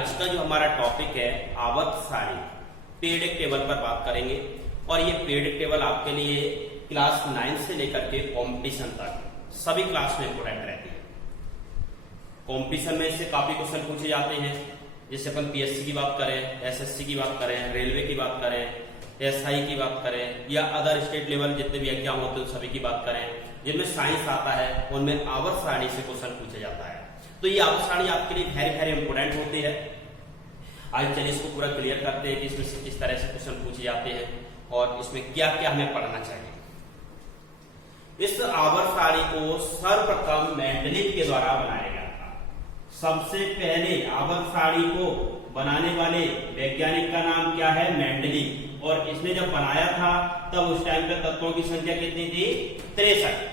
आज का जो हमारा टॉपिक है आवर्त सारणी पीरियडिक टेबल पर बात करेंगे। और ये पीरियडिक टेबल आपके लिए क्लास 9 से लेकर के कॉम्पिटिशन तक सभी क्लास में इंपोर्टेंट रहती है। कॉम्पिटिशन में इससे काफी क्वेश्चन पूछे जाते हैं, जैसे अपन पीएससी की बात करें, एसएससी की बात करें, रेलवे की बात करें, एसआई की बात करें या अदर स्टेट लेवल जितने भी एग्जाम होते हैं सभी की बात करें, जिनमें साइंस आता है उनमें आवर्त सारणी से क्वेश्चन पूछा जाता है। तो ये आवर्त सारणी आपके लिए वेरी वेरी इंपोर्टेंट होती है। आज चलिए इसको पूरा क्लियर करते हैं कि इसमें से किस तरह से क्वेश्चन पूछे जाते हैं और इसमें क्या क्या हमें पढ़ना चाहिए। इस आवर्त सारणी को सर्वप्रथम मेंडलीव के द्वारा बनाया गया था। सबसे पहले आवर्त सारणी को बनाने वाले वैज्ञानिक का नाम क्या है? मेंडलीव। और इसने जब बनाया था तब उस टाइम पे तत्वों की संख्या कितनी थी? 63।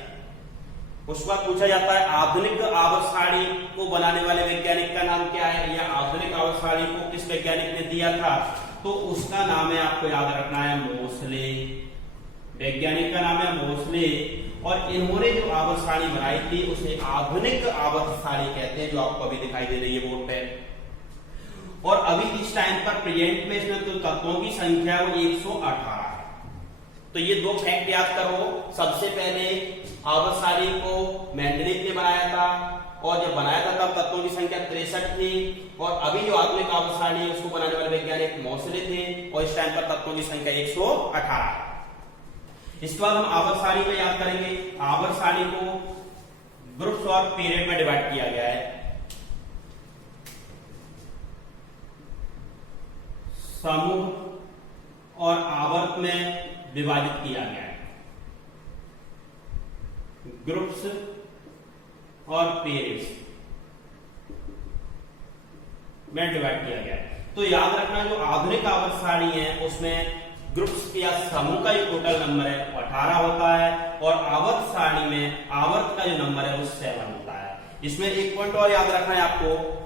उसके बाद पूछा जाता है आधुनिक आवर्त सारणी को बनाने वाले वैज्ञानिक का नाम क्या है, या आधुनिक आवर्त सारणी को किस वैज्ञानिक ने दिया था? तो उसका नाम है, आपको याद रखना है, मोसले। वैज्ञानिक का नाम है मोसले। और इन्होंने जो आवर्त सारणी बनाई थी उसे आधुनिक आवर्त सारणी कहते हैं, जो आपको अभी दिखाई दे रही है बोर्ड पे। और अभी इस टाइम पर प्रेजेंट में इसमें तो तत्वों की संख्या है वो 118 है। तो ये दो फैक्ट याद करो। सबसे पहले आवर्त सारणी को मेंडलीव ने बनाया था, और जब बनाया था तब तत्वों की संख्या 63 थी। और अभी जो आधुनिक आवर्त सारणी है उसको बनाने वाले वैज्ञानिक मोसले थे, और इस टाइम पर तत्वों की संख्या 118 है। इसके बाद हम आवर्त सारणी में याद करेंगे। आवर्त सारणी को ग्रुप्स और पीरियड में डिवाइड किया गया है। समूह और आवर्त में विभाजित किया गया है। ग्रुप्स और पीरियड्स में डिवाइड किया गया है। तो याद रखना जो आधुनिक आवर्त सारणी है उसमें ग्रुप्स या समूह का जो टोटल नंबर है वो 18 होता है, और आवर्त सारणी में आवर्त का जो नंबर है वो 7 होता है। इसमें एक पॉइंट और याद रखना है आपको,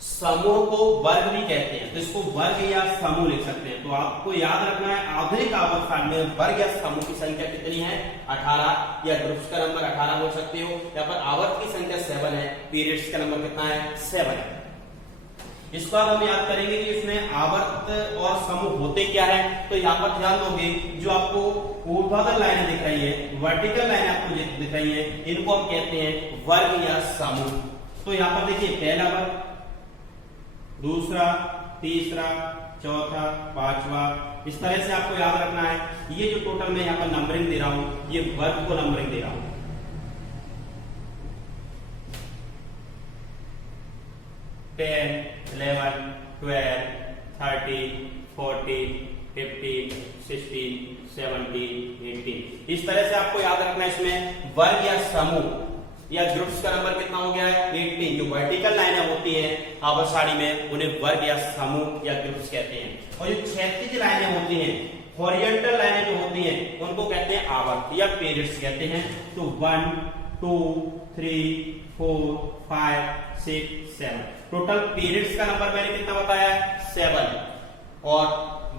समूह को वर्ग भी कहते हैं, तो इसको वर्ग या समूह लिख सकते हैं। तो आपको याद रखना है आधुनिक आवर्त सारणी में वर्ग या समूह की संख्या कितनी है? 18, या ग्रुप्स का नंबर 18 बोल सकते हो। यहाँ पर आवर्त की संख्या 7 है, पीरियड्स का नंबर कितना है? 7 है। इसको अब हम याद करेंगे कि इसमें आवर्त और समूह होते क्या है। तो यहाँ पर ध्यान दोगे, जो आपको ऊर्ध्वाधर लाइनें दिख रही है, वर्टिकल लाइनें आपको दिख रही है, इनको हम कहते हैं वर्ग या समूह। तो यहाँ पर देखिए, पहला वर्ग, दूसरा, तीसरा, चौथा, पांचवा, इस तरह से आपको याद रखना है। ये जो टोटल मैं यहाँ पर नंबरिंग दे रहा हूं, ये वर्ग को नंबरिंग दे रहा हूं। 10, 11, 12, 13, 14, 15, 16, 17, 18, इस तरह से आपको याद रखना है। इसमें वर्ग या समूह या ग्रुप्स का नंबर कितना हो गया है? 18। जो वर्टिकल लाइनें होती हैं आवर्त सारणी में उन्हें वर्ग या समूह या ग्रुप्स कहते हैं, और जो क्षैतिज लाइनें होती हैं, हॉरिजॉन्टल लाइनें जो होती हैं, उनको कहते हैं आवर्त या पीरियड्स कहते हैं। तो 1, 2, 3, 4, 5, 6, 7, टोटल पीरियड्स का नंबर मैंने कितना बताया? 7। और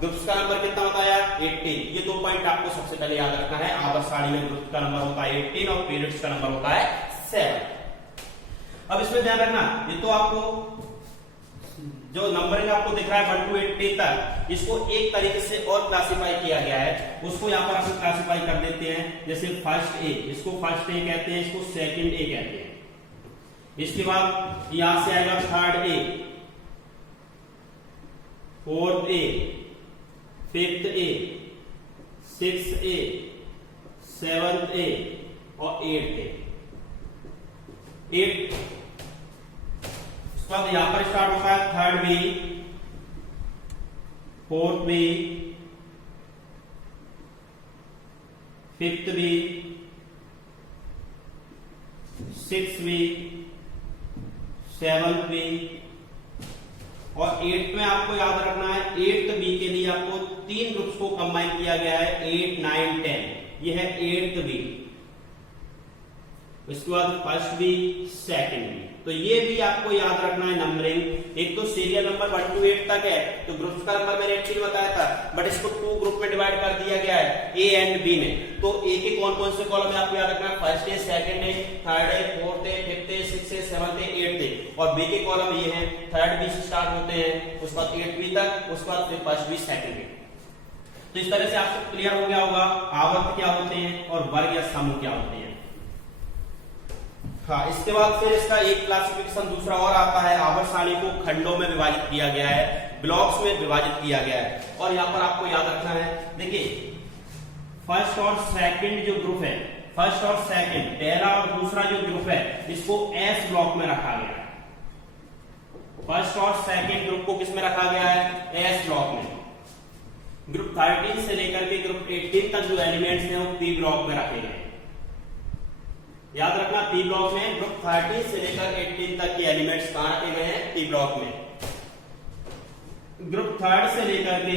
ग्रुप्स का नंबर कितना बताया? 18। ये 2 पॉइंट आपको सबसे पहले याद रखना है। आवर्त सारणी में ग्रुप का नंबर होता है 18 और पीरियड्स का नंबर होता है 7। अब इसमें ध्यान रखना, ये तो आपको जो नंबरिंग आपको दिख रहा है 1 to 80 तक, इसको एक तरीके से और क्लासिफाई किया गया है। उसको यहाँ पर हम क्लासिफाई कर देते हैं। जैसे फर्स्ट ए, इसको फर्स्ट ए कहते हैं, इसको सेकंड ए कहते हैं। इसके बाद यहां से आएगा third A, fourth A, fifth A, sixth A, seventh A और एट्थ ए। उसके बाद यहां पर स्टार्ट होता है third B, fourth B, fifth B, sixth B, seventh B, और 8th में आपको याद रखना है 8th बी के लिए आपको 3 ग्रुप्स को कंबाइन किया गया है, 8, 9, 10। यह है 8th बी। इसके बाद फर्स्ट बी, सेकंड बी। तो ये भी आपको याद रखना है नंबरिंग। एक तो सीरियल नंबर 1 to 8 तक है, तो ग्रुप्स का नंबर मैंने एक्चुअली बताया था, बट इसको 2 ग्रुप में डिवाइड कर दिया गया है, ए एंड बी में। तो ए के कौन कौन से कॉलम है आपको याद रखना है, फर्स्ट है, सेकंड है, थर्ड है, फोर्थ है, फिफ्थ है, सिक्स्थ है, सेवंथ है, एट्थ है। और बी के कॉलम ये है, थर्ड बी से स्टार्ट होते हैं, उसके बाद 8 बी तक, उसके बाद फिर फर्स्ट बी, सेकंड बी। तो इस तरह से आपको क्लियर हो गया होगा आवर्त क्या होते हैं और वर्ग या समूह क्या होते हैं। हाँ, इसके बाद फिर इसका एक क्लासिफिकेशन दूसरा और आता है, आवर्त सारणी को खंडों में विभाजित किया गया है, ब्लॉक्स में विभाजित किया गया है। और यहाँ पर आपको याद रखना है, देखिए फर्स्ट और सेकंड जो ग्रुप है, फर्स्ट और सेकंड, पहला और दूसरा जो ग्रुप है, इसको एस ब्लॉक में रखा गया है। फर्स्ट और सेकंड ग्रुप को किस में रखा गया है, एस ब्लॉक में। ग्रुप 13 से लेकर के ग्रुप 18 तक जो एलिमेंट्स हैं वो पी ब्लॉक में रखे गए। याद रखना, पी ब्लॉक में ग्रुप 13 से लेकर 18 तक के एलिमेंट्स कहां रखे गए हैं, पी ब्लॉक में। ग्रुप 3 से लेकर के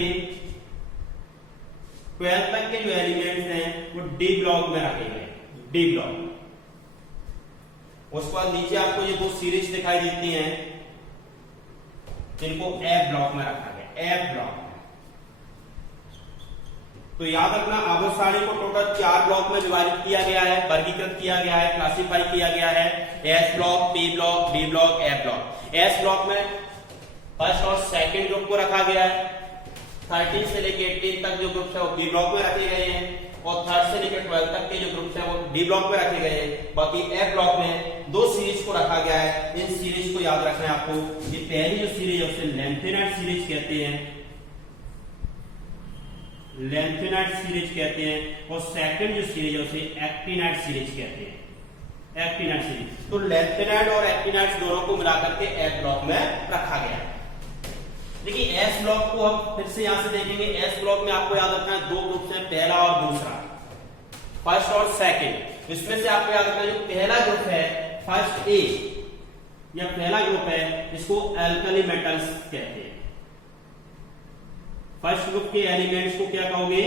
12 तक के जो एलिमेंट्स हैं वो डी ब्लॉक में रखे गए, डी ब्लॉक। उसके बाद नीचे आपको ये 2 सीरीज दिखाई देती हैं, जिनको एफ ब्लॉक में रखा गया, एफ ब्लॉक। तो याद रखना, आवर्त सारणी को टोटल 4 ब्लॉक में विभाजित किया गया है, वर्गीकृत किया गया है, क्लासिफाई किया गया है। S block, P block, D block, F block. S block में फर्स्ट और सेकंड ग्रुप को रखा गया है, 13 से लेकर 18 तक जो ग्रुप्स है वो पी ब्लॉक में रखे गए हैं, और 3rd से लेकर 12 तक के जो ग्रुप्स हैं वो डी ब्लॉक में रखे गए हैं। बाकी एफ ब्लॉक में 2 सीरीज को रखा गया है। इन सीरीज को याद रखना है आपको, ये पहली जो सीरीज है उसे लेंथेनाइट सीरीज कहते हैं, लेंथेनाइट सीरीज कहते हैं, और सेकंड जो सीरीज है उसे एक्टिनाइट सीरीज कहते हैं, एक्टिनाइट सीरीज। तो लेंथेनाइट और एक्टिनाइट दोनों को मिलाकर के एस ब्लॉक में रखा गया है। देखिए एस ब्लॉक को हम फिर से यहां से देखेंगे। एस ब्लॉक में आपको याद रखना है 2 ग्रुप हैं, पहला और दूसरा, फर्स्ट और सेकंड। इसमें से आपको याद रखना है जो पहला ग्रुप है, फर्स्ट ए या पहला ग्रुप है, इसको एल्कली मेटल्स कहते हैं। फर्स्ट ग्रुप के एलिमेंट्स को क्या कहोगे,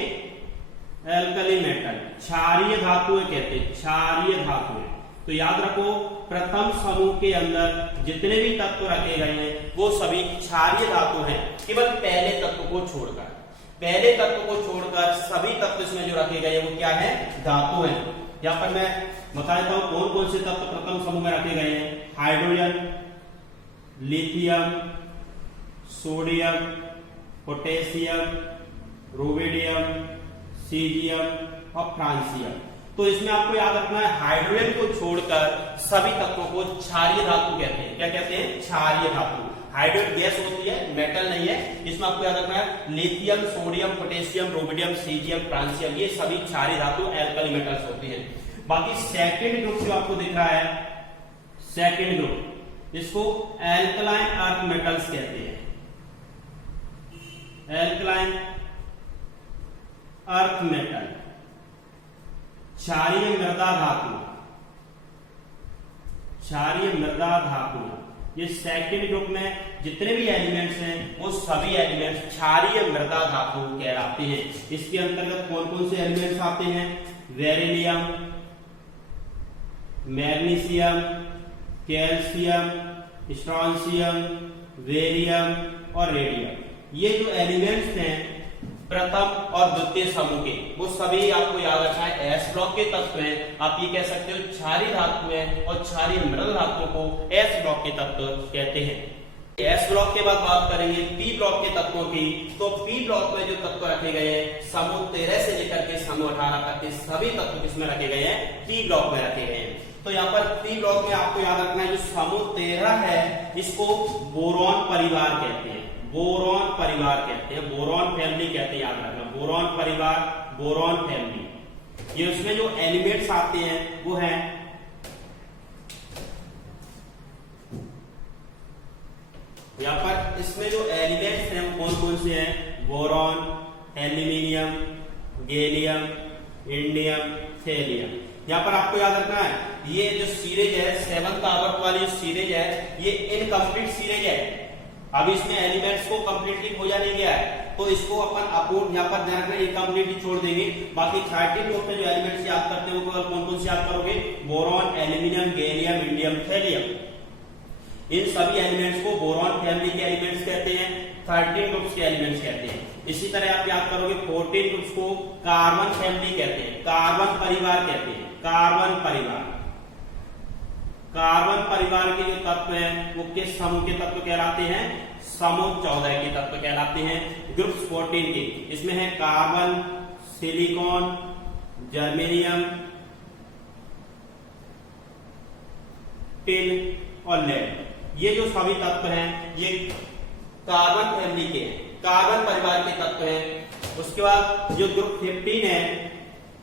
एल्कली मेटल, क्षारीय धातुएं कहते हैं, क्षारीय धातुएं। तो याद रखो, प्रथम समूह के अंदर जितने भी तत्व रखे गए हैं वो सभी क्षारीय धातु हैं, केवल पहले तत्व को छोड़कर। पहले तत्व को छोड़कर सभी तत्व इसमें जो रखे गए हैं वो क्या है, धातु हैं। यहाँ पर मैं बता देता हूं कौन कौन से तत्व प्रथम समूह में रखे गए हैं। Hydrogen, lithium, sodium, potassium, rubidium, caesium और फ्रांसियम। तो इसमें आपको याद रखना है, हाइड्रोजन को छोड़कर सभी तत्वों को क्षारीय धातु कहते हैं। क्या कहते हैं, क्षारीय धातु। हाइड्रोजन गैस होती है, मेटल नहीं है। इसमें आपको याद रखना है lithium, sodium, potassium, rubidium, caesium, francium, ये सभी क्षारीय धातु एल्कली मेटल्स होती हैं। बाकी सेकंड ग्रुप जो आपको दिख रहा है, सेकंड ग्रुप, इसको एल्कलाइन अर्थ मेटल्स कहते हैं, एल्कलाइन अर्थ मेटल, क्षारीय मृदा धातु, क्षारीय मृदा धातु। ये सेकंड ग्रुप में जितने भी एलिमेंट्स हैं वो सभी एलिमेंट्स क्षारीय मृदा धातु कहलाते हैं। इसके अंतर्गत कौन कौन से एलिमेंट्स आते हैं, beryllium, magnesium, calcium, strontium, barium और रेडियम। ये जो एलिमेंट्स हैं प्रथम और द्वितीय समूह के, वो सभी आपको याद रखना है एस ब्लॉक के तत्व हैं। आप ये कह सकते हो क्षारीय धातु है, और क्षारीय मृद धातुओं को एस ब्लॉक के तत्व कहते हैं। एस ब्लॉक के बाद बात करेंगे पी ब्लॉक के तत्वों की। तो पी ब्लॉक में जो तत्व रखे गए हैं, समूह 13 से लेकर के समूह 18 तक के सभी तत्व किसमें रखे गए हैं, पी ब्लॉक में रखे गए हैं। तो यहाँ पर पी ब्लॉक में आपको याद रखना है जो समूह 13 है इसको बोरॉन परिवार कहते हैं, बोरॉन परिवार कहते हैं, बोरॉन फैमिली कहते हैं। याद रखना, बोरॉन परिवार, बोरॉन फैमिली। ये उसमें जो एलिमेंट्स आते हैं वो हैं यहाँ पर, इसमें जो एलिमेंट्स हैं वो कौन कौन से हैं, boron, aluminium, gallium, indium, thallium. यहाँ पर आपको याद रखना है ये जो सीरीज है, 7th आवर्त वाली जो सीरीज है, ये इनकम्प्लीट सीरीज है। अब इसमें एलिमेंट्स को कंप्लीटली खोजा नहीं गया है, तो इसको अपन अपूर्ण यहाँ पर ध्यान रखना, इनकम्प्लीट ही छोड़ देंगे। बाकी 13 ग्रुप में जो एलिमेंट्स याद करते हो कौन कौन से याद करोगे, boron, aluminium, gallium, indium, thallium. इन सभी एलिमेंट्स को बोरॉन फैमिली के एलिमेंट्स कहते हैं, 13 ग्रुप्स के एलिमेंट्स कहते हैं। इसी तरह आप याद करोगे 14 ग्रुप्स को कार्बन फैमिली कहते हैं, कार्बन परिवार कहते हैं, कार्बन परिवार। कार्बन परिवार के जो तत्व हैं वो किस समूह के तत्व कहलाते हैं? समूह 14 के तत्व कहलाते हैं, ग्रुप्स 14 के। इसमें है कार्बन, सिलिकॉन, जर्मेनियम, टिन और लेड। ये जो सभी तत्व हैं ये कार्बन फैमिली के हैं, कार्बन परिवार के तत्व हैं। उसके बाद जो ग्रुप 15 है,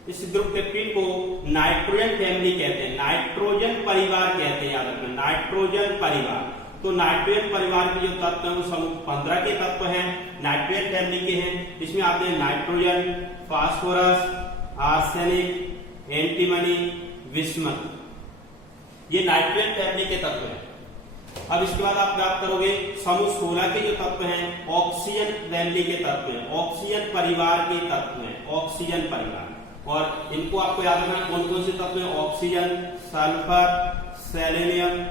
इस ग्रुप 15 को नाइट्रोजन फैमिली कहते हैं, नाइट्रोजन परिवार कहते हैं, याद रखना नाइट्रोजन परिवार। तो नाइट्रोजन परिवार के जो तत्व हैं वो समूह 15 के तत्व हैं, नाइट्रोजन फैमिली के हैं। इसमें आते हैं नाइट्रोजन, फास्फोरस, आर्सेनिक, एंटीमनी, विस्मत। ये नाइट्रोजन फैमिली के तत्व हैं। अब इसके बाद आप प्राप्त करोगे समूह 16 के जो तत्व हैं ऑक्सीजन फैमिली के तत्व हैं, ऑक्सीजन परिवार के तत्व हैं, ऑक्सीजन परिवार। और इनको आपको याद रखना कौन कौन से तत्व हैं? ऑक्सीजन, सल्फर, सेलेनियम,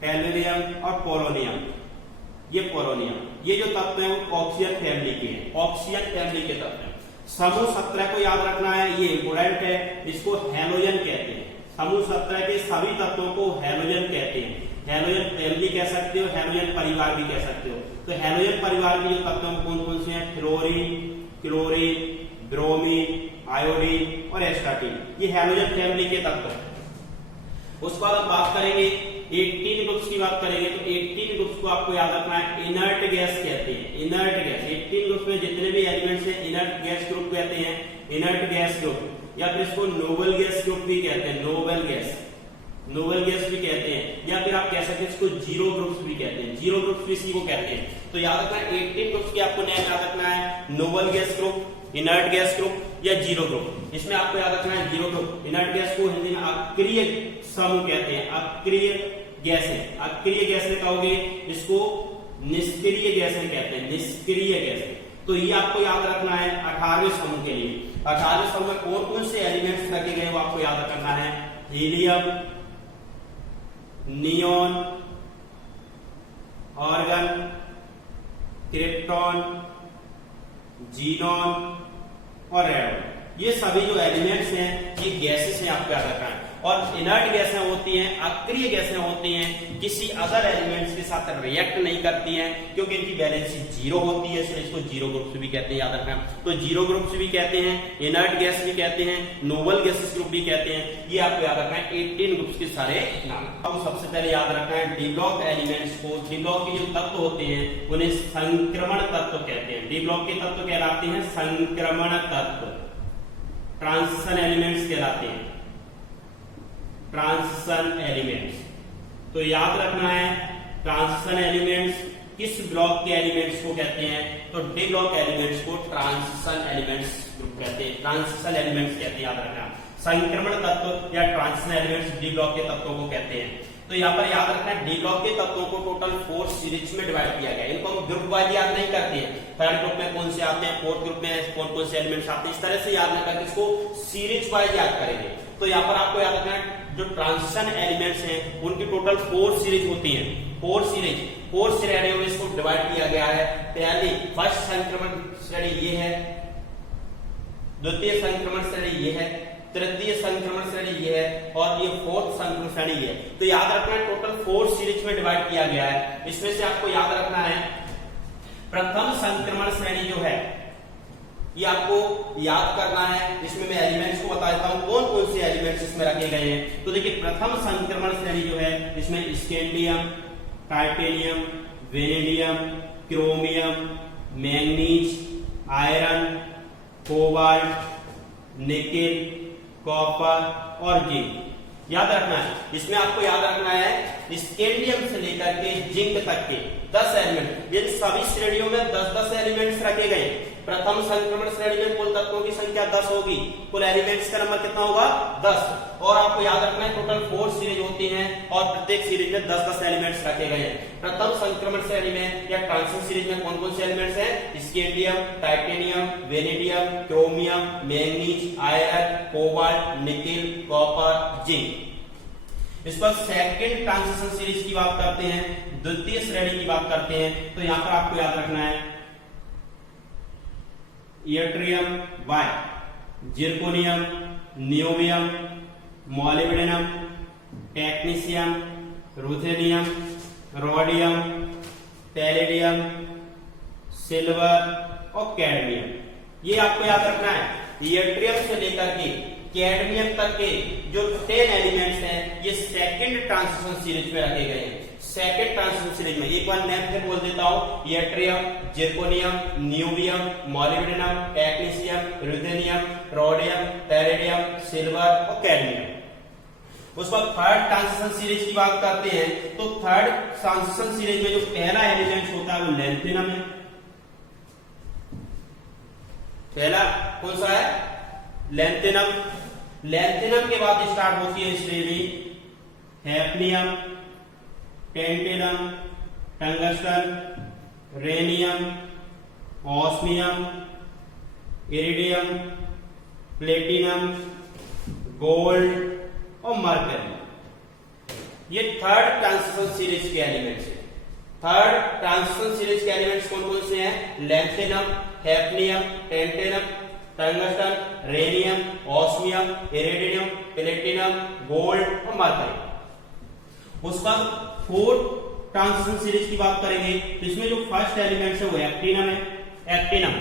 टेलुरियम और पोलोनियम। ये पोलोनियम, ये जो तत्व हैं वो ऑक्सीजन फैमिली के हैं, ऑक्सीजन फैमिली के तत्व हैं। समूह 17 को याद रखना है, ये इंपोर्टेंट है, इसको हैलोजन कहते हैं। समूह 17 के सभी तत्वों को हैलोजन कहते हैं। हैलोजन फैमिली कह सकते हो, हैलोजन परिवार भी कह सकते हो। तो हैलोजन परिवार के जो तत्व हैं कौन कौन से हैं? फ्लोरीन, क्लोरीन, ब्रोमीन, आयोडीन और एस्टाटीन। ये हैलोजन फैमिली के तत्व हैं। उसके बाद हम बात करेंगे 18 ग्रुप्स की बात करेंगे। तो 18 ग्रुप्स को आपको याद रखना है इनर्ट गैस कहते हैं, इनर्ट गैस। 18 ग्रुप्स में जितने भी एलिमेंट्स हैं इनर्ट गैस ग्रुप कहते हैं, इनर्ट गैस ग्रुप, या फिर इसको नोबल गैस ग्रुप भी कहते हैं, नोबल गैस, नोबल गैस भी कहते हैं, या फिर आप कह सकते हैं इसको जीरो ग्रुप्स भी कहते हैं, जीरो ग्रुप्स भी इसी को कहते हैं। तो याद रखना है 18 ग्रुप्स के आपको नाम याद रखना है, noble gas group, inert gas group या जीरो ग्रुप। इसमें आपको याद रखना है जीरो ग्रुप। इनर्ट गैस को हिंदी में अक्रिय समूह कहते हैं, अक्रिय गैसें। अक्रिय गैसें कहोगे, इसको निष्क्रिय गैसें कहते हैं, निष्क्रिय गैसें। तो ये आपको याद रखना है 18वें समूह के लिए। 18वें समूह में कौन कौन से एलिमेंट्स रखे गए वो आपको याद रखना है। Helium, neon, organ, krypton, xenon और रेडॉन। ये सभी जो एलिमेंट्स हैं ये गैसेस हैं, आपको याद रखना है। और इनर्ट गैसें होती हैं, अक्रिय गैसें होती हैं, किसी अदर एलिमेंट्स के साथ रिएक्ट नहीं करती हैं क्योंकि इनकी वैलेंसी जीरो होती है, इसलिए इसको जीरो ग्रुप्स भी कहते हैं, याद रखना। तो जीरो ग्रुप्स भी कहते हैं, इनर्ट गैस भी कहते हैं, नोबल गैसेस ग्रुप भी कहते हैं। ये आपको याद रखना है 18 ग्रुप्स के सारे नाम। अब सबसे पहले याद रखना है डी ब्लॉक एलिमेंट्स को, डी ब्लॉक के जो तत्व होते हैं उन्हें संक्रमण तत्व कहते हैं। डी ब्लॉक के तत्व कहलाते हैं संक्रमण तत्व, ट्रांजिशन एलिमेंट्स कहलाते हैं, ट्रांजिशन एलिमेंट्स। तो याद रखना है ट्रांजिशन एलिमेंट्स किस ब्लॉक के एलिमेंट्स को कहते हैं? तो डी ब्लॉक एलिमेंट्स को ट्रांजिशन एलिमेंट्स ग्रुप कहते हैं, ट्रांजिशन एलिमेंट्स कहते हैं, याद रखना। संक्रमण तत्व या ट्रांजिशन एलिमेंट्स डी ब्लॉक के तत्वों को कहते हैं। तो यहाँ पर याद रखना है डी ब्लॉक के तत्वों को टोटल 4 सीरीज में डिवाइड किया गया है। इनको हम ग्रुप वाइज याद नहीं करते हैं, थर्ड ग्रुप में कौन से आते हैं, फोर्थ ग्रुप में कौन कौन से एलिमेंट्स आते हैं, इस तरह से याद नहीं करके इसको सीरीज वाइज याद करेंगे। तो यहाँ पर आपको याद रखना है जो ट्रांजिशन एलिमेंट्स हैं उनकी टोटल 4 सीरीज होती हैं, 4 श्रेणियों में इसको डिवाइड किया गया है। पहली फर्स्ट संक्रमण श्रेणी ये है, द्वितीय संक्रमण श्रेणी ये है, तृतीय संक्रमण श्रेणी ये है और ये फोर्थ संक्रमण श्रेणी ये है। तो याद रखना है टोटल 4 सीरीज में डिवाइड किया गया है। इसमें से आपको याद रखना है प्रथम संक्रमण श्रेणी जो है ये आपको याद करना है। इसमें मैं एलिमेंट्स को बता देता हूं कौन कौन से एलिमेंट्स इसमें रखे गए हैं। तो देखिए प्रथम संक्रमण श्रेणी जो है इसमें scandium, titanium, vanadium, chromium, manganese, iron, cobalt, nickel, copper और जिंक याद रखना है। इसमें आपको याद रखना है स्कैंडियम से लेकर के जिंक तक के 10 एलिमेंट, ये सभी श्रेणियों में 10-10 एलिमेंट्स रखे गए। प्रथम संक्रमण श्रेणी में कुल तत्वों की संख्या 10 होगी, कुल एलिमेंट्स का नंबर कितना होगा 10। और आपको याद रखना है टोटल 4 सीरीज होती हैं और प्रत्येक सीरीज में 10-10 एलिमेंट्स रखे गए हैं। प्रथम संक्रमण श्रेणी में या ट्रांजिशन सीरीज में कौन कौन से एलिमेंट्स हैं? Scandium, titanium, vanadium, chromium, manganese, iron, cobalt, nickel, copper, zinc. इस पर सेकंड ट्रांजिशन सीरीज की बात करते हैं, द्वितीय श्रेणी की बात करते हैं, तो यहां पर आपको याद रखना है yttrium by zirconium, niobium, molybdenum, technetium, ruthenium, rhodium, palladium, silver और कैडमियम। ये आपको याद रखना है। यट्रियम से लेकर के कैडमियम तक के जो 10 एलिमेंट्स हैं ये सेकंड ट्रांजिशन सीरीज में रखे गए हैं। सेकंड ट्रांजिशन सीरीज में एक बार नेम फिर बोल देता हूं, yttrium, zirconium, niobium, molybdenum, technetium, ruthenium, rhodium, palladium, silver और कैडमियम। उस पर थर्ड ट्रांजिशन सीरीज की बात करते हैं तो थर्ड ट्रांजिशन सीरीज में जो पहला एलिमेंट होता है वो लैंथेनम है। पहला कौन सा है? लैंथेनम। लैंथेनम के बाद स्टार्ट होती है श्रेणी hafnium, tantalum, tungsten, rhenium, osmium, iridium, platinum, gold और मर्करी। ये थर्ड ट्रांजिशन सीरीज के एलिमेंट्स हैं। थर्ड ट्रांजिशन सीरीज के एलिमेंट्स कौन कौन से हैं? Lanthanum, hafnium, tantalum, tungsten, rhenium, osmium, iridium, platinum, gold और मर्करी। उसका फोर्थ ट्रांजिशन सीरीज की बात करेंगे तो इसमें जो फर्स्ट एलिमेंट है वो एक्टिनम है। एक्टिनम।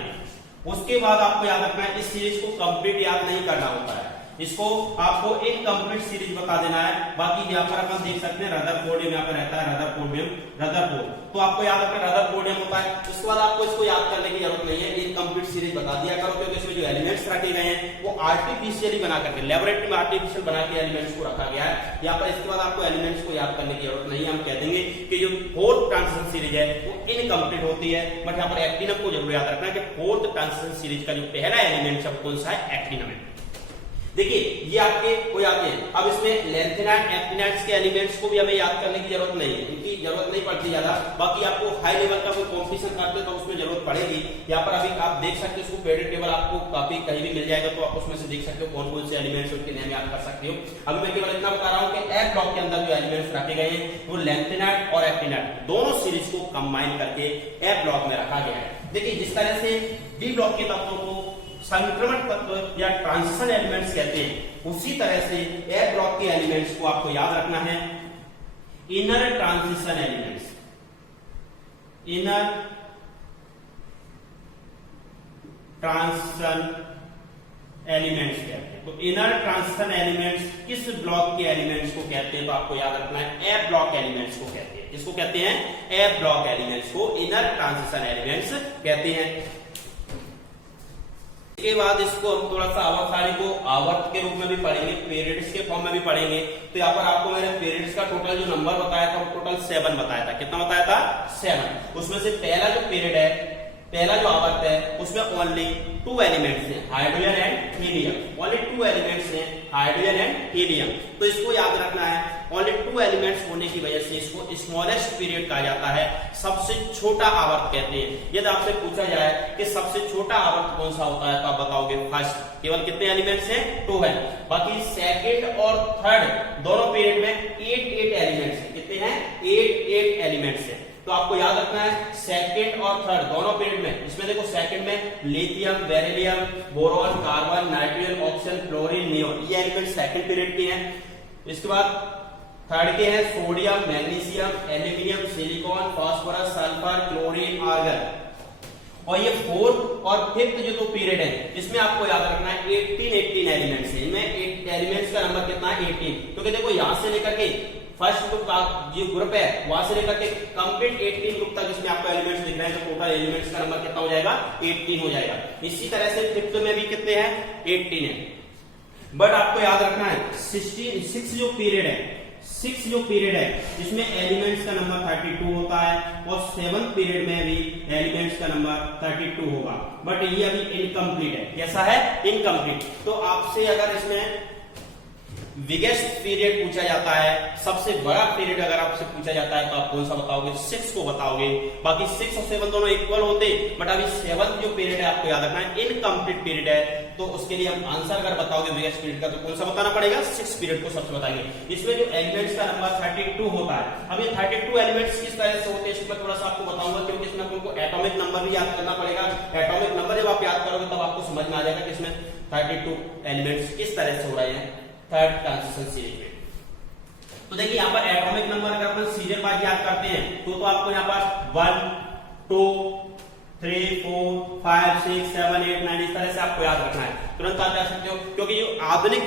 उसके बाद आपको याद रखना है, इस सीरीज को कंप्लीट याद नहीं करना होता है, इसको आपको इनकम्प्लीट सीरीज बता देना है। बाकी यहाँ पर अपन देख सकते हैं रदरफोर्डियम यहाँ पर रहता है, रदरफोर्ड, तो आपको याद रखना रदरफोर्डियम होता है। उसके बाद आपको इसको याद करने की जरूरत नहीं है, इनकम्प्लीट सीरीज बता दिया करो, क्योंकि इसमें जो एलिमेंट्स रखे गए हैं वो आर्टिफिशियली बना करके लेबोरेटरी में आर्टिफिशियल बना के एलिमेंट्स को रखा गया है यहाँ पर। इसके बाद आपको एलिमेंट्स को याद करने की जरूरत नहीं है। हम कह देंगे कि जो फोर्थ ट्रांजिशन सीरीज है वो इनकम्प्लीट होती है, बट यहाँ पर एक्टिनम को जरूर याद रखना है कि फोर्थ ट्रांजिशन सीरीज का जो पहला एलिमेंट है कौन सा है? एक्टिनम है। देखिए ये आपके हो जाते हैं। अब इसमें लैंथेनाइट, एक्टिनाइट्स के एलिमेंट्स को भी हमें याद करने की जरूरत नहीं है, इनकी जरूरत नहीं पड़ती ज्यादा। बाकी आपको हाई लेवल का कोई कॉम्पिटिशन करते तो उसमें जरूरत पड़ेगी। यहाँ पर अभी आप देख सकते हो, उसको पीरियड टेबल आपको काफी कहीं भी मिल जाएगा, तो आप उसमें से देख सकते हो कौन कौन से एलिमेंट्स उनके नाम याद कर सकते हो। अभी मैं केवल इतना बता रहा हूँ कि ए ब्लॉक के अंदर जो एलिमेंट्स रखे गए हैं वो लैंथेनाइट और एक्टिनाइट दोनों सीरीज को कंबाइन करके ए ब्लॉक में रखा गया है। देखिए जिस तरह से डी ब्लॉक के तत्वों को संक्रमण तत्व या ट्रांजिशन एलिमेंट्स कहते हैं, उसी तरह से ए ब्लॉक के एलिमेंट्स को आपको याद रखना है inner transition elements. Inner transition elements कहते हैं। तो इनर ट्रांजिशन एलिमेंट्स किस ब्लॉक के एलिमेंट्स को कहते हैं? तो आपको याद रखना है ए ब्लॉक एलिमेंट्स को कहते हैं। किसको कहते हैं? ए ब्लॉक एलिमेंट्स को इनर ट्रांजिशन एलिमेंट्स कहते हैं। इसके बाद इसको हम थोड़ा सा आवर्त सारणी को आवर्त के रूप में भी पढ़ेंगे, पीरियड्स के फॉर्म में भी पढ़ेंगे। तो यहाँ पर आपको मैंने पीरियड्स का टोटल जो नंबर बताया था वो टोटल 7 बताया था। कितना बताया था? 7। उसमें से पहला जो पीरियड है, पहला जो आवर्त है, उसमें ओनली 2 एलिमेंट्स हैं, hydrogen and helium. Only 2 elements हैं, हाइड्रोजन एंड हीलियम। तो इसको याद रखना है, ओनली 2 एलिमेंट्स होने की वजह से इसको स्मॉलेस्ट पीरियड कहा जाता है, सबसे छोटा आवर्त कहते हैं। यदि आपसे पूछा जाए कि सबसे छोटा आवर्त कौन सा होता है तो आप बताओगे फर्स्ट। केवल कितने एलिमेंट्स हैं? 2 है। बाकी सेकंड और थर्ड दोनों पीरियड में 8 एलिमेंट्स हैं। कितने हैं? 8 एलिमेंट्स हैं। तो आपको याद रखना है सेकंड और थर्ड दोनों पीरियड में। इसमें देखो सेकंड में lithium, beryllium, boron, carbon, nitrogen, oxygen, chlorine, neon, ये एलिमेंट सेकंड पीरियड के हैं। इसके बाद थर्ड के हैं sodium, magnesium, aluminium, silicon, phosphorus, sulphur, chlorine, argon. और ये फोर्थ और फिफ्थ जो 2 पीरियड है इसमें आपको याद रखना है 18 एलिमेंट्स है। इनमें एलिमेंट्स का नंबर कितना है? 18। क्योंकि देखो यहां से लेकर के फर्स्ट जो ग्रुप है वहां से लेकर के कंप्लीट 18 ग्रुप तक इसमें आपको एलिमेंट्स दिख रहे हैं, तो टोटल एलिमेंट्स का नंबर कितना हो जाएगा? 18 हो जाएगा। इसी तरह से फिफ्थ में भी कितने हैं? 18 है। बट आपको याद रखना है 6 जो पीरियड है, 6 जो पीरियड है जिसमें एलिमेंट्स का नंबर 32 होता है, और 7th पीरियड में भी एलिमेंट्स का नंबर 32 होगा। बट ये अभी इनकम्प्लीट है। कैसा है? इनकम्प्लीट। तो आपसे अगर इसमें बिगेस्ट पीरियड पूछा जाता है, सबसे बड़ा पीरियड अगर आपसे पूछा जाता है तो आप कौन सा बताओगे? 6 को बताओगे। बाकी 6 और 7 दोनों इक्वल होते, बट अभी 7th जो पीरियड है आपको याद रखना है इनकम्प्लीट पीरियड है, तो उसके लिए हम आंसर अगर बताओगे बिगेस्ट पीरियड का तो कौन सा बताना पड़ेगा? 6 पीरियड को सबसे बताएंगे। इसमें जो एलिमेंट्स का नंबर 32 होता है। अब ये 32 एलिमेंट्स किस तरह से होते हैं इसमें थोड़ा सा आपको बताऊंगा, क्योंकि इसमें आपको एटॉमिक नंबर भी याद करना पड़ेगा। एटॉमिक नंबर जब आप याद करोगे तब आपको समझ में आ जाएगा कि इसमें 32 एलिमेंट्स किस तरह से हो रहे हैं थर्ड ट्रांजिशन सीरीज में। तो देखिए यहाँ पर एटॉमिक नंबर अगर अपन सीरियल वाइज याद करते हैं तो आपको यहाँ पर 1 2 3 4 5 6 7 8 9 इस तरह से आपको याद रखना है, तुरंत आप जा सकते हो। क्योंकि जो आधुनिक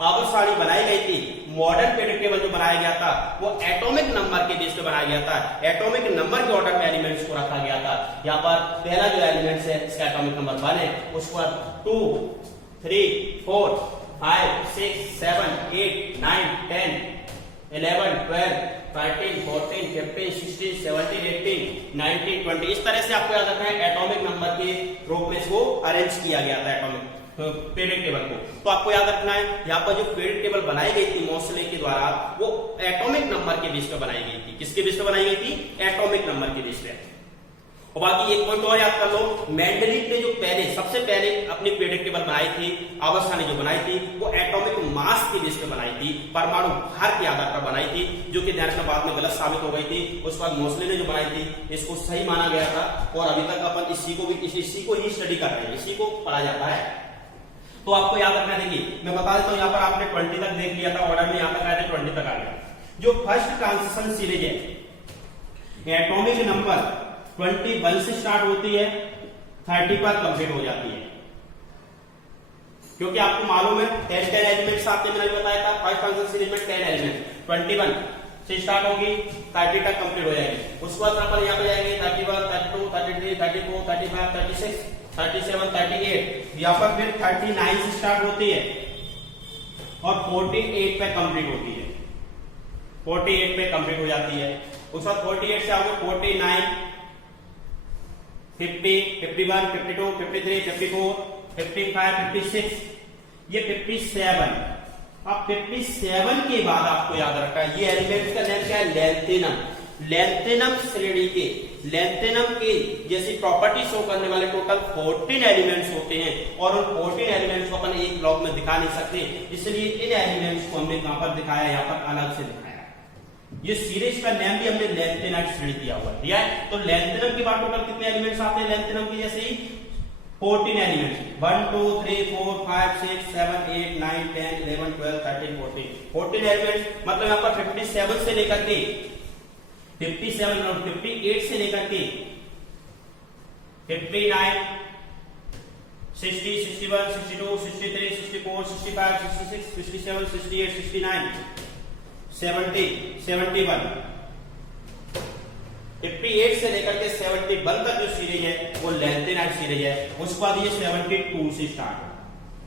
आवर्त सारणी बनाई गई थी, मॉडर्न पीरियड टेबल जो बनाया गया था वो एटॉमिक नंबर के बेस पे बनाया गया था। एटॉमिक नंबर के ऑर्डर में एलिमेंट्स को रखा गया था। यहाँ पर पहला जो एलिमेंट्स है इसका एटॉमिक नंबर 1 है, उसके बाद 2 3 4 5 6 7 8 9 10 11 12 13 14 15 16 17 18 19 20 इस तरह से आपको याद रखना है। एटॉमिक नंबर के रूप में इसको अरेंज किया गया था एटॉमिक पीरियड टेबल को। तो आपको याद रखना है यहाँ पर जो पीरियड टेबल बनाई गई थी मोस्ले के द्वारा वो एटॉमिक नंबर के बेस पे बनाई गई थी। किसके बेस पे बनाई गई थी? एटॉमिक नंबर के बेस पे। और बाकी एक पॉइंट और याद कर लो, मेंडलीव ने जो सबसे पहले अपनी पीरियड टेबल बनाई थी, आवर्त सारणी जो बनाई थी वो एटॉमिक मास के बेस पे बनाई थी, परमाणु भार के आधार पर बनाई थी, जो कि ध्यान बाद में गलत साबित हो गई थी। उसके बाद मोस्ले ने जो बनाई थी इसको सही माना गया था, और अभी तक अपन इसी को ही स्टडी कर रहे हैं, इसी को पढ़ा जाता है। तो आपको याद रखना, देखिए मैं बता देता हूं, यहाँ पर आपने 20 तक देख लिया था ऑर्डर में, यहाँ तक आया था 20 तक आ गया। जो फर्स्ट ट्रांजिशन सीरीज है एटॉमिक नंबर 21 से स्टार्ट होती है, 30 पर कंप्लीट हो जाती है। क्योंकि आपको मालूम है 10 एलिमेंट्स आते हैं, मैंने बताया था फर्स्ट ट्रांजिशन सीरीज में 10 एलिमेंट 21 से स्टार्ट होगी, 30 तक कंप्लीट हो जाएगी। उसके बाद अपन यहाँ पे जाएंगे 31 32 33 34 35 36 37 38, यहाँ पर फिर 39 से स्टार्ट होती है और 48 पे कंप्लीट होती है, 48 पे कंप्लीट हो जाती है। उसके बाद 48 से आगे 49 50 51 52 53 54 55 56, ये 57। अब 57 के बाद आपको याद रखना है ये एलिमेंट्स का नेम क्या है? लेंथेनम। लेंथेनम श्रेणी के, लेंथेनम के जैसी प्रॉपर्टी शो करने वाले टोटल 14 एलिमेंट्स होते हैं, और उन 14 एलिमेंट्स को अपन एक ब्लॉक में दिखा नहीं सकते, इसलिए इन एलिमेंट्स को हमने कहां पर दिखाया? यहाँ पर अलग से दिखाया। ये सीरीज का नेम भी हमने लेंथेनाइट श्रेणी दिया हुआ है। तो लेंथेनम के बाद टोटल कितने एलिमेंट्स आते हैं? लेंथेनम के जैसे ही 14 एलिमेंट्स 1 2 3 4 5 6 7 8 9 10 11 12 13 14 एलिमेंट्स। मतलब यहाँ पर 57 से लेकर के 57 और 58 से लेकर के 59 60 61 62 63 64 65 66 67 68 69 70 71 58 से लेकर के 71 तक जो सीरीज है वो लेंथेनाइट सीरीज है। उसके बाद ये 72 से स्टार्ट है,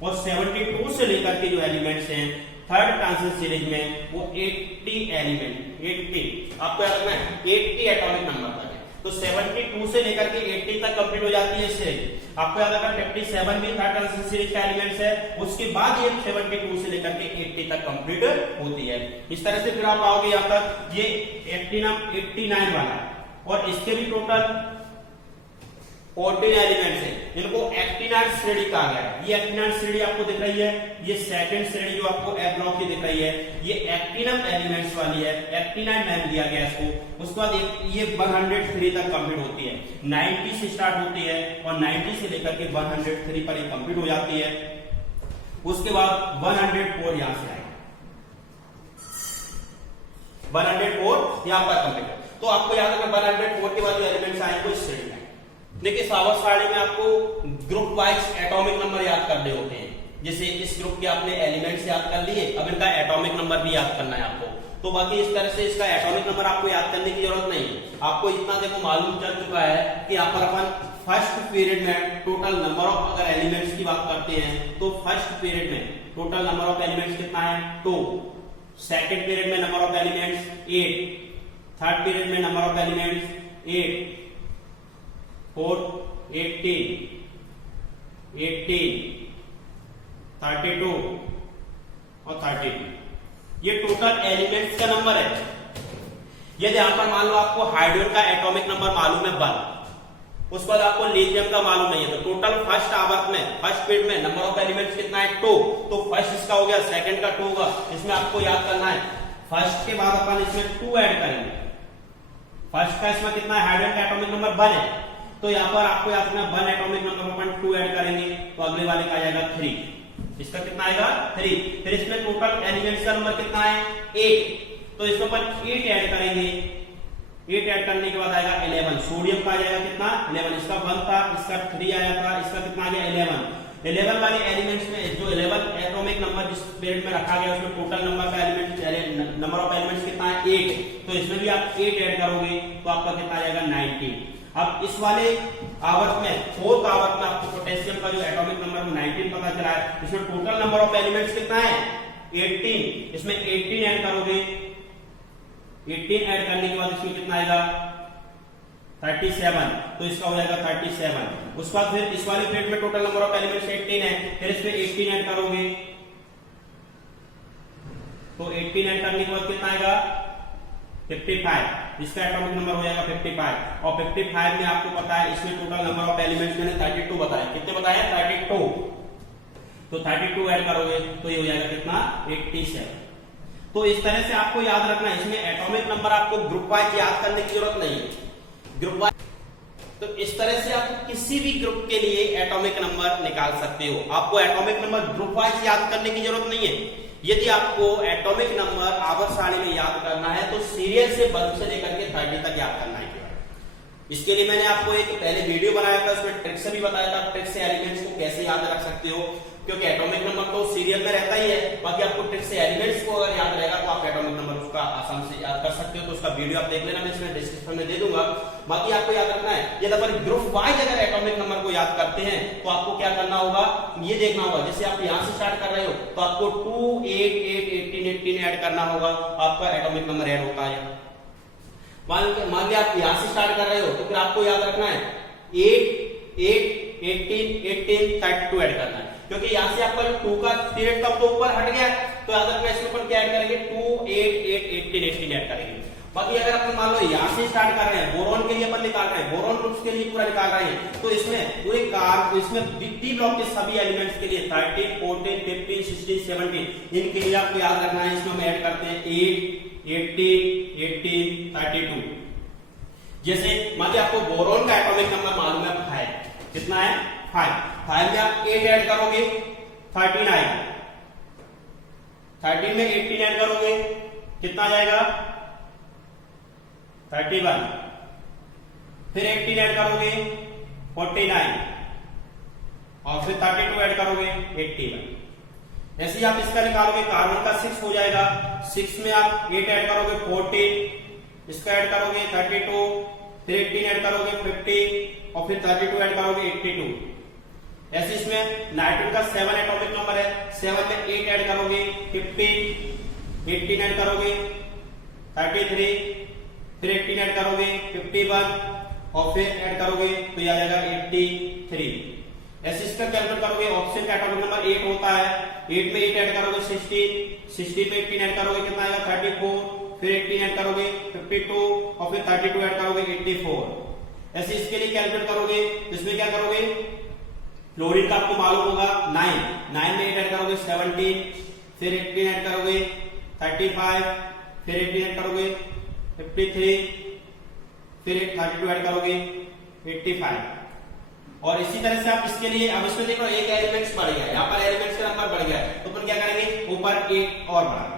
और 72 से लेकर के जो एलिमेंट्स हैं थर्ड ट्रांजिशन सीरीज में वो 80 एलिमेंट, 80 आपको याद रखना है 80 एटॉमिक नंबर तक है। तो 72 से लेकर के 80 तक कंप्लीट हो जाती है सीरीज। आपको याद रखना 57 भी थर्ड ट्रांजिशन सीरीज का एलिमेंट्स है, उसके बाद ये 72 से लेकर के 80 तक कंप्लीट होती है। इस तरह से फिर आप आओगे यहाँ तक, ये 89 वाला है, और इसके भी टोटल 14 एलिमेंट्स हैं, इनको एक्टिनाइट श्रेणी कहा गया है। ये एक्टिनाइट श्रेणी आपको दिख रही है, ये सेकंड श्रेणी जो आपको ए ब्लॉक की दिख रही है ये एक्टिनम एलिमेंट्स वाली है, एक्टिनाइट नाम दिया गया इसको। उसके बाद ये 103 तक कंप्लीट होती है, 90 से स्टार्ट होती है और 90 से लेकर के 103 पर ये कंप्लीट हो जाती है। उसके बाद 104 यहां से आएगा, 104 यहां पर कंप्लीट है। तो आपको याद रखना 104 के बाद जो एलिमेंट्स आएंगे वो इस श्रेणी में। देखिए आवर्त सारणी में आपको ग्रुप वाइज एटॉमिक नंबर याद करने होते हैं। जैसे इस ग्रुप के आपने एलिमेंट्स याद कर लिए, अब इनका एटॉमिक नंबर भी याद करना है आपको। तो बाकी इस तरह से इसका एटॉमिक नंबर आपको याद करने की जरूरत नहीं है। आपको इतना देखो मालूम चल चुका है कि यहाँ पर अपन फर्स्ट पीरियड में टोटल नंबर ऑफ अगर एलिमेंट्स की बात करते हैं तो फर्स्ट पीरियड में टोटल नंबर ऑफ एलिमेंट्स कितना है? 2। सेकेंड पीरियड में number of elements 8, third period में नंबर ऑफ एलिमेंट्स 8, 4 18 18 32 और 32। ये टोटल एलिमेंट्स का नंबर है। यदि यहां पर मान लो आपको हाइड्रोजन का एटॉमिक नंबर मालूम है 1, उसके बाद आपको लिथियम का मालूम नहीं है, तो टोटल फर्स्ट आवर्त में, फर्स्ट पीरियड में नंबर ऑफ एलिमेंट्स कितना है 2, तो फर्स्ट इसका हो गया, सेकंड का 2 होगा। इसमें आपको याद करना है फर्स्ट के बाद अपन इसमें 2 ऐड करेंगे। फर्स्ट का इसमें कितना है, हाइड्रोजन का एटॉमिक नंबर 1 है, तो यहाँ पर आपको याद करना 1 एटॉमिक नंबर अपन 2 ऐड करेंगे, तो अगले वाले का आ जाएगा 3। इसका कितना आएगा 3। फिर इसमें टोटल एलिमेंट्स का नंबर कितना है 8, तो इसमें अपन 8 ऐड करेंगे। 8 ऐड करने के बाद आएगा 11। सोडियम का आ जाएगा कितना 11, इसका 1 था, इसका 3 आया था, इसका कितना आ गया 11। 11 वाले एलिमेंट्स में जो 11 एटॉमिक नंबर जिस पीरियड में रखा गया उसमें टोटल नंबर का एलिमेंट्स, नंबर ऑफ एलिमेंट्स कितना है 8, तो इसमें भी आप 8 ऐड करोगे तो आपका कितना आ जाएगा 19। अब इस वाले आवर्त में, फोर्थ आवर्त में आपको पोटेशियम का जो एटॉमिक नंबर 19 पता चला है, इसमें टोटल नंबर ऑफ एलिमेंट्स कितना है 18, इसमें 18 ऐड करोगे। 18 ऐड करने के बाद इसमें कितना आएगा 37, तो इसका हो जाएगा 37। उसके बाद फिर इस वाले प्लेट में टोटल नंबर ऑफ एलिमेंट्स 18 है, फिर इसमें 18 ऐड करोगे, तो 18 ऐड करने के बाद कितना आएगा 55, इसका एटॉमिक नंबर हो जाएगा 55। और 55 में आपको पता है इसमें टोटल नंबर ऑफ एलिमेंट्स मैंने 32 बताया, कितने बताया 32, तो 32 ऐड करोगे तो ये हो जाएगा कितना 87। तो इस तरह से आपको याद रखना है, इसमें एटॉमिक नंबर आपको ग्रुप वाइज याद करने की जरूरत नहीं है, ग्रुप वाइज। तो इस तरह से आप किसी भी ग्रुप के लिए एटॉमिक नंबर निकाल सकते हो। आपको एटॉमिक नंबर ग्रुप वाइज याद करने की जरूरत नहीं है। यदि आपको एटॉमिक नंबर आवर्त सारणी में याद करना है तो सीरियल से 1 से लेकर के 30 तक याद करना है। इसके लिए मैंने आपको एक पहले वीडियो बनाया था, उसमें ट्रिक से भी बताया था, ट्रिक से एलिमेंट्स को कैसे याद रख सकते हो, क्योंकि एटॉमिक नंबर तो सीरियल में रहता ही है, बाकी आपको ट्रिक से एलिमेंट्स को अगर याद रहेगा तो आप एटॉमिक नंबर उसका आसान से याद कर सकते हो। तो उसका वीडियो आप देख लेना, मैं इसमें डिस्क्रिप्शन में दे दूंगा। बाकी आपको याद रखना है, यदि अपन ग्रुप वाइज अगर एटॉमिक नंबर को याद करते हैं तो आपको क्या करना होगा, ये देखना होगा, जैसे आप यहां से स्टार्ट कर रहे हो तो आपको 2 8 8 18 18 ऐड करना होगा, आपका एटॉमिक नंबर ऐड होता है। मान लिया आप यहां से स्टार्ट कर रहे हो तो फिर आपको याद रखना है 8 8 18 18 32 ऐड करना है, क्योंकि यहां से आपका 2 का पीरियड कब तो ऊपर हट गया, तो याद रखना इसमें अपन क्या ऐड करेंगे 2 8 8 18 18 ऐड करेंगे। बाकी अगर अपन मान लो यहां से स्टार्ट कर रहे हैं, बोरॉन के लिए अपन निकाल रहे हैं, बोरॉन ग्रुप्स के लिए पूरा निकाल रहे हैं, तो इसमें पूरे कार इसमें डी ब्लॉक के सभी एलिमेंट्स के लिए 13 14 15 16 17 इनके लिए आपको याद रखना है, इसमें हम ऐड करते हैं 8 18 18 32। जैसे मान लीजिए आपको बोरॉन का एटॉमिक नंबर मालूम है 5, कितना है 5 में आप 8 ऐड करोगे 13 आएगा, 13 में 18 ऐड करोगे कितना आ जाएगा 31, फिर 18 ऐड करोगे 49 और फिर 32 ऐड करोगे 81। ऐसे ही आप इसका निकालोगे, कार्बन का 6 हो जाएगा, 6 में आप 8 ऐड करोगे 14, इसका ऐड करोगे 32, फिर 18 ऐड करोगे 50 और फिर 32 ऐड करोगे 82। ऐसे इसमें नाइट्रोजन का 7 एटॉमिक नंबर है, 7 में 8 ऐड करोगे 50, 18 ऐड करोगे 33, फिर 18 ऐड करोगे 51 और फिर ऐड करोगे तो ये आ जाएगा 83। ऐसे इसका कैलकुलेट करोगे, ऑक्सीजन का एटॉमिक नंबर 8 होता है, 8 में 8 ऐड करोगे 16, 16 में 18 ऐड करोगे कितना आएगा 34, फिर 18 ऐड करोगे 52 और फिर 32 ऐड करोगे 84। ऐसे इसके लिए कैलकुलेट करोगे, इसमें क्या करोगे, फ्लोरीन का आपको मालूम होगा 9 में 8 ऐड करोगे 17, फिर 18 ऐड करोगे 35, फिर 18 ऐड करोगे 53, फिर 32 ऐड करोगे 85। और इसी तरह से आप इसके लिए, अब इसमें देखो एक एलिमेंट्स बढ़ गया, यहाँ पर एलिमेंट्स का नंबर बढ़ गया, तो अपन क्या करेंगे ऊपर एक और बढ़ा।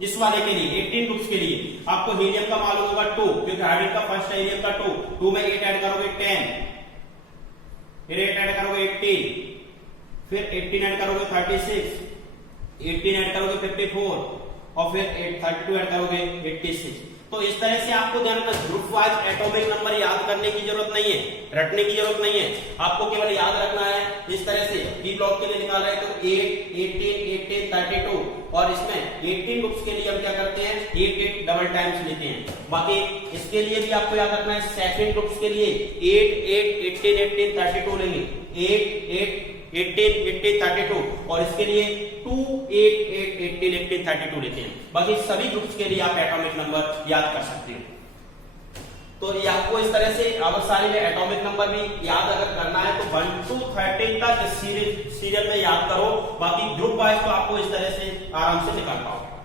इस वाले के लिए 18 ग्रुप्स के लिए आपको हीलियम का मालूम होगा 2, क्योंकि हाइड्रोजन का फर्स्ट है, हीलियम का 2 में 8 ऐड करोगे 10, फिर 8 ऐड करोगे 18, फिर 18 ऐड करोगे 36, 18 ऐड करोगे 54 और फिर 32 ऐड करोगे 86। तो इस तरह से आपको ध्यान रखना, ग्रुप वाइज एटॉमिक नंबर याद करने की जरूरत नहीं है, रटने की जरूरत नहीं है, आपको केवल याद रखना है इस तरह से। डी ब्लॉक के लिए निकाल रहे हैं तो 8 18 18 32 और इसमें 18 ग्रुप्स के लिए हम क्या करते हैं 8 8 डबल टाइम्स लेते हैं। बाकी इसके लिए भी आपको याद रखना है, सेकंड ग्रुप्स के लिए 8 8 18 18 32 लेंगे, 8 8 18, 18, 32 और इसके लिए 2, 8, 8, 18, 18, 32 लेते हैं। बाकी सभी ग्रुप्स के लिए आप एटॉमिक नंबर याद कर सकते हो। तो ये आपको इस तरह से आवर्त सारणी में एटॉमिक नंबर भी याद अगर करना है तो 1 to 13 तक सीरियल में याद करो, बाकी ग्रुप वाइज तो आपको इस तरह से आराम से निकाल पाओगे।